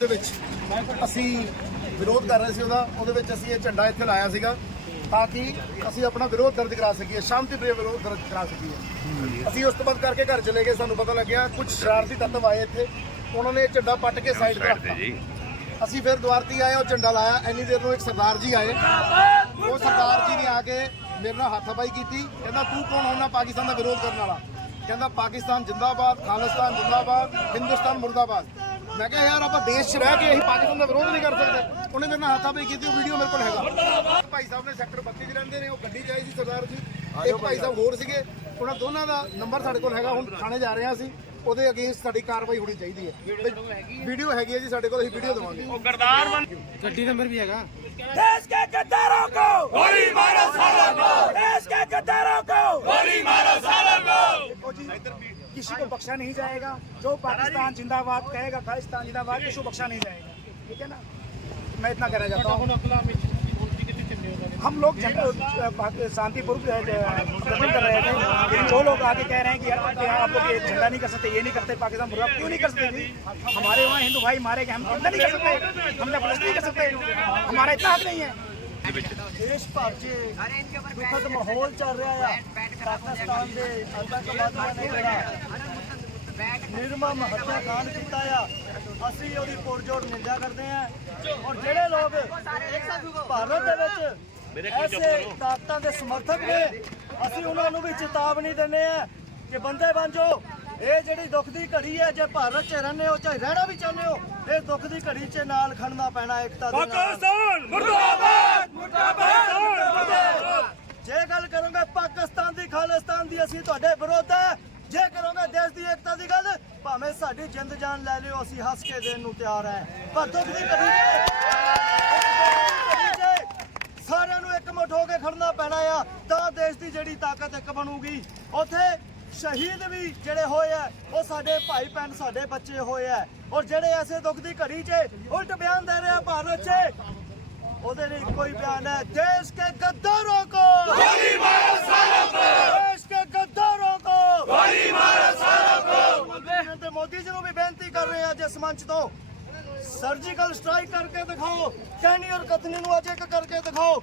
ਦੇ ਵਿੱਚ ਅਸੀਂ ਵਿਰੋਧ ਕਰ ਰਹੇ ਸੀ ਉਹਦਾ ਉਹਦੇ ਵਿੱਚ ਅਸੀਂ ਇਹ ਝੰਡਾ ਇੱਥੇ ਲਾਇਆ ਸੀਗਾ ਤਾਂ ਕਿ ਅਸੀਂ ਆਪਣਾ ਵਿਰੋਧ ਦਰਜ ਕਰਾ ਸਕੀਏ ਸ਼ਾਂਤੀਪ੍ਰਿय ਵਿਰੋਧ ਦਰਜ ਕਰਾ ਸਕੀਏ। ਅਸੀਂ ਉਸ ਤੋਂ ਬਾਅਦ ਕਰਕੇ ਘਰ ਚਲੇ ਗਏ ਸਾਨੂੰ ਪਤਾ ਲੱਗਿਆ ਕੁਝ ਸ਼ਰਾਰਤੀ ਤੱਤਵ ਆਏ ਇੱਥੇ ਉਹਨਾਂ ਨੇ ਇਹ ਝੰਡਾ ਪੱਟ ਕੇ ਸਾਈਡ ਤੇ ਰੱਖਤਾ। ਅਸੀਂ ਫਿਰ ਦੁਆਰਤੀ ਆਏ ਉਹ ਝੰਡਾ ਲਾਇਆ ਇੰਨੀ ਦੇਰ ਨੂੰ ਇੱਕ ਸਰਦਾਰ ਜੀ ਆਏ। ਉਹ ਸਰਦਾਰ ਜੀ ਨੇ ਆ ਕੇ ਮੇਰੇ ਨਾਲ ਹੱਥਾਪਾਈ ਕੀਤੀ ਕਹਿੰਦਾ ਤੂੰ ਕੌਣ ਹੁੰਦਾ ਪਾਕਿਸਤਾਨ ਦਾ ਵਿਰੋਧ ਕਰਨ ਵਾਲਾ। ਕਹਿੰਦਾ ਪਾਕਿਸਤਾਨ ਜਿੰਦਾਬਾਦ ਖਾਲਿਸਤਾਨ ਜਿੰਦਾਬਾਦ ਹਿੰਦੁਸਤਾਨ ਮੁਰਦਾਬਾਦ। ਮੈਂ ਕਿਹਾ ਯਾਰ ਆਪਾਂ ਦੇਸ਼ 'ਚ ਰਹਿ ਕੇ ਅਸੀਂ ਪਾਕਿਸਤਾਨ ਦਾ ਵਿਰੋਧ ਨਹੀਂ ਕਰ ਸਕਦੇ। ਉਹਨੇ ਮੇਰੇ ਨਾਲ ਹੱਥਾਪਾਈ ਕੀਤੀ ਉਹ ਵੀਡੀਓ ਮੇਰੇ ਕੋਲ ਹੈਗਾ। ਭਾਈ ਸਾਹਿਬ ਨੇ ਸੈਕਟਰ 32 ਦੇ ਰਹਿੰਦੇ ਨੇ ਉਹ ਗੱਡੀ 'ਚ ਆਏ ਸੀ ਸਰਦਾਰ ਜੀ। ਇੱਕ ਭਾਈ ਸਾਹਿਬ ਹੋਰ ਸੀਗੇ ਉਹਨਾਂ ਦੋਨਾਂ ਦਾ ਨੰਬਰ ਸਾਡੇ ਕੋਲ ਹੈਗਾ ਹੁਣ ਥਾਣੇ ਜਾ ਰਿਹਾ ਸੀ ਉਹਦੇ ਅਗੇਂਸਟ ਸਾਡੀ ਕਾਰਵਾਈ ਹੋਣੀ ਚਾਹੀਦੀ ਹੈ। ਵੀਡੀਓ ਹੈਗੀ ਹੈ? ਜੀ ਸਾਡੇ ਕੋਲ ਅਸੀਂ ਵੀਡੀਓ ਦਵਾਂਗੇ। ਉਹ ਗਰਦਾਰ ਗੱਡੀ ਨੰਬਰ ਵੀ ਹੈਗਾ। ਦੇਸ਼ ਕੇ ਗਦਾਰਾਂ ਕੋ! ਗੋਲੀ ਮਾਰੋ ਸਾਲਾ ਕੋ ਦੇਸ਼ ਕੇ ਗਦਾਰਾਂ ਕੋ! किसी को बख्शा नहीं जाएगा। जो पाकिस्तान जिंदाबाद कहेगा, खालिस्तान जिंदाबाद, किसी को बख्शा नहीं जाएगा। ठीक है ना? मैं इतना कहना चाहता हूँ। हम लोग शांतिपूर्वक प्रदर्शन कर रहे थे लेकिन जो लोग आगे कह रहे हैं कि आप लोग ये झंडा नहीं कर सकते, ये नहीं करते, पाकिस्तान मुर्गा क्यों नहीं कर सकते? हमारे वहाँ हिंदू भाई मारे गए, हम झंडा नहीं कर सकते? हम नहीं कर सकते। हमारा इतना हक नहीं है। ਦੇ ਵਿੱਚ। ਦੇਸ਼ ਭਰ 'ਚ ਦੁਖਦ ਮਾਹੌਲ ਚੱਲ ਰਿਹਾ ਆ। ਪਾਕਿਸਤਾਨ ਦੇ ਆਤੰਕਵਾਦੀਆਂ ਨੇ ਜਿਹੜਾ ਨਿਰਮਮ ਹੱਤਿਆਕਾਂਡ ਕੀਤਾ ਆ ਅਸੀਂ ਉਹਦੀ ਪੁਰਜੋਰ ਨਿੰਦਾ ਕਰਦੇ ਆ। ਔਰ ਜਿਹੜੇ ਲੋਕ ਭਾਰਤ ਦੇ ਵਿੱਚ ਐਸੇ ਤਾਕਤਾਂ ਦੇ ਸਮਰਥਕ ਨੇ ਅਸੀਂ ਉਹਨਾਂ ਨੂੰ ਵੀ ਚੇਤਾਵਨੀ ਦਿੰਨੇ ਆ ਕਿ ਬੰਦੇ ਬਣ ਇਹ ਜਿਹੜੀ ਦੁੱਖ ਦੀ ਘੜੀ ਹੈ ਜੇ ਭਾਰਤ 'ਚ ਰਹਿੰਦੇ ਹੋ ਚਾਹੇ ਰਹਿਣਾ ਵੀ ਚਾਹੁੰਦੇ ਹੋ ਇਹ ਦੁੱਖ ਦੀ ਘੜੀ 'ਚ ਨਾਲ ਖੜਨਾ ਪੈਣਾ ਇੱਕ ਦੇ ਪਾਕਿਸਤਾਨ ਮੁਰਦਾਬਾਦ! ਜੇ ਗੱਲ ਕਰੋਗੇ ਪਾਕਿਸਤਾਨ ਦੀ, ਖਾਲਿਸਤਾਨ ਦੀ, ਅਸੀਂ ਤੁਹਾਡੇ ਵਿਰੋਧ ਹੈ। ਜੇ ਕਰੋਗੇ ਦੇਸ਼ ਦੀ ਏਕਤਾ ਦੀ ਗੱਲ, ਭਾਵੇਂ ਸਾਡੀ ਜਿੰਦ ਜਾਨ ਲੈ ਲਿਓ, ਅਸੀਂ ਹੱਸ ਕੇ ਦੇਣ ਨੂੰ ਤਿਆਰ ਹੈ। ਪਰ ਦੁੱਖ ਦੀ ਘੜੀ ਸਾਰਿਆਂ ਨੂੰ ਇਕਮੁੱਠ ਹੋ ਕੇ ਖੜਨਾ ਪੈਣਾ ਆ, ਤਾਂ ਦੇਸ਼ ਦੀ ਜਿਹੜੀ ਤਾਕਤ ਇੱਕ ਬਣੂਗੀ। ਉੱਥੇ ਸ਼ਹੀਦ ਵੀ ਜਿਹੜੇ ਹੋਏ ਆ, ਉਹ ਸਾਡੇ ਭਾਈ ਭੈਣ, ਸਾਡੇ ਬੱਚੇ ਹੋਏ ਆ। ਔਰ ਜਿਹੜੇ ਐਸੇ ਦੁੱਖ ਦੀ ਘੜੀ 'ਚ ਉਲਟ ਬਿਆਨ ਦੇ ਉਹਦੇ ਲਈ ਕੋਈ ਬਿਆਨ ਹੈ। ਦੇਸ਼ ਕੇ ਗੱਦਾਰੋਂ ਕੋ। ਗੋਲੀ ਮਾਰੋ ਸਾਰਾ ਕੋ ਦੇਸ਼ ਕੇ ਗੱਦਾਰੋਂ ਕੋ। ਗੋਲੀ ਮਾਰੋ ਸਾਰਾ ਕੋ ਤੇ ਮੋਦੀ ਜੀ ਨੂੰ ਵੀ ਬੇਨਤੀ ਕਰ ਰਹੇ ਅੱਜ ਇਸ ਮੰਚ ਤੋਂ। ਸਰਜੀਕਲ ਸਟ੍ਰਾਈਕ ਕਰਕੇ ਦਿਖਾਓ। ਕੈਨੀਅਰ ਕਤਨੀ ਨੂੰ ਅਜੇ ਇੱਕ ਕਰਕੇ ਦਿਖਾਓ।